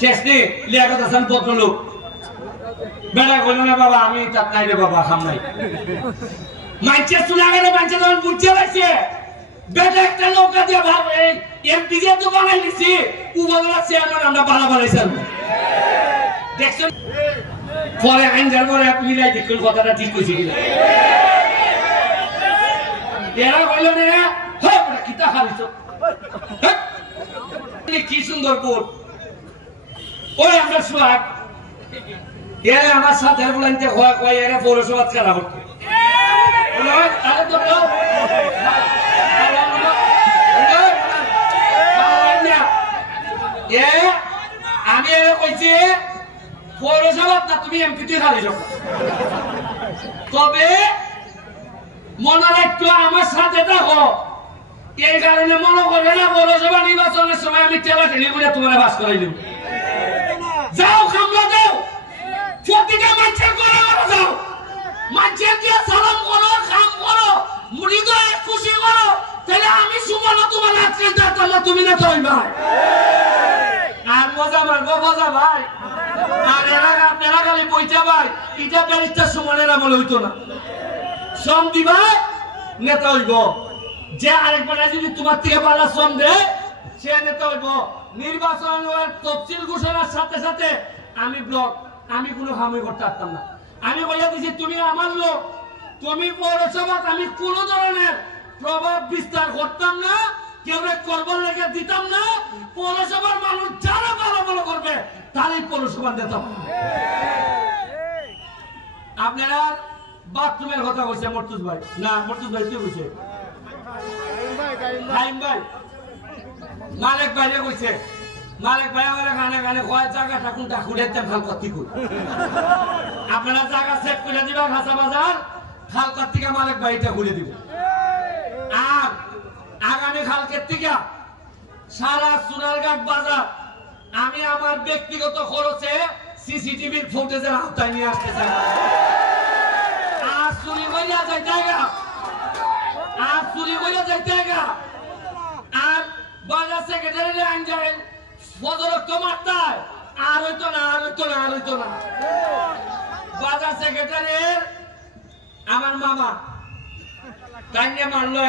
শেষ নেই লিয়াকত হাসান ভদ্রলোক বেড়া কইল না বাবা আমি তাত নাই রে বাবা খাম নাই মাইচে চুলা গেলে মাইচে যখন বুঝতে লাগছে বেটা একটা নৌকা দিয়ে ভাব এই এমপি দিয়ে তো বানাই দিছি উপজেলা চেয়ারম্যান আমরা বানা বানাইছেন দেখছেন পরে আইনজার পরে আপনি মিলাই দেখুন কথাটা ঠিক কইছে কিনা এরা কইল না হ্যাঁ বড় কিতা খালিছ কি সুন্দর কোট ওই আমরা সোহাগ এরা আমার সাথে বলাইতে কয় এরা পৌরসভা খেলা করতে আমি কইছি পৌরসভা না তুমি এমপিতে খালি তবে মনে রাখতো আমার সাথে থাকো এই কারণে মনে করবে না পৌরসভা নির্বাচনের সময় আমি টেলা টেলি করে তোমার বাস করাই দেব যাও কামলা দাও প্রতিটা মানুষের করে যাও মানুষের দিয়ে সালাম করো কাম করো হৃদয়ে খুশি করো তাহলে আমি সুমন তোমার আজকে যাতাম না তুমি না তৈ ভাই আর মজা মারবো মজা ভাই আর এরা খালি বইটা ভাই এটা ব্যারিস্টার সুমনের আমলে হইতো না শ্রম দিবা নেতা হইব যে আরেকবার যদি তোমার থেকে পালা শ্রম দেয় সে নেতা হইব নির্বাচনের তফসিল ঘোষণার সাথে সাথে আমি ব্লক আমি কোনো হামই করতে পারতাম না আমি বলে দিছি তুমি আমার লোক তুমি পৌরসভা আমি কোনো ধরনের প্রভাব বিস্তার করতাম না কেউ করবার লেগে দিতাম না পৌরসভার মানুষ যারা ভালো ভালো করবে তারই পৌরসভা দিতাম আপনারা বাথরুমের কথা বলছে মর্তুজ ভাই না মর্তুজ ভাই কি বলছে মালিক ভাইরে কইছে মালিক ভাই আমার গানে গানে কয় জায়গাটা কোনটা খুলে দেন খাল কত্তি কই আপনারা জায়গা সেট করে দিবা খাসা বাজার খাল কত্তিকা মালিক ভাইটা খুলে দিব আর আগামী খালকের থেকে সারা সোনারঘাট বাজার আমি আমার ব্যক্তিগত খরচে সিসিটিভির ফুটেজের আওতায় নিয়ে আসতে চাই আর চুরি কইরা যাইতেগা আর চুরি কইরা যাইতেগা আর বাজার সেক্রেটারি আইনজারে পদরক্ত মারতায় আর হইতো না আর হইতো না আর হইতো না বাজার সেক্রেটারির আমার মামা তাই নিয়ে মারলো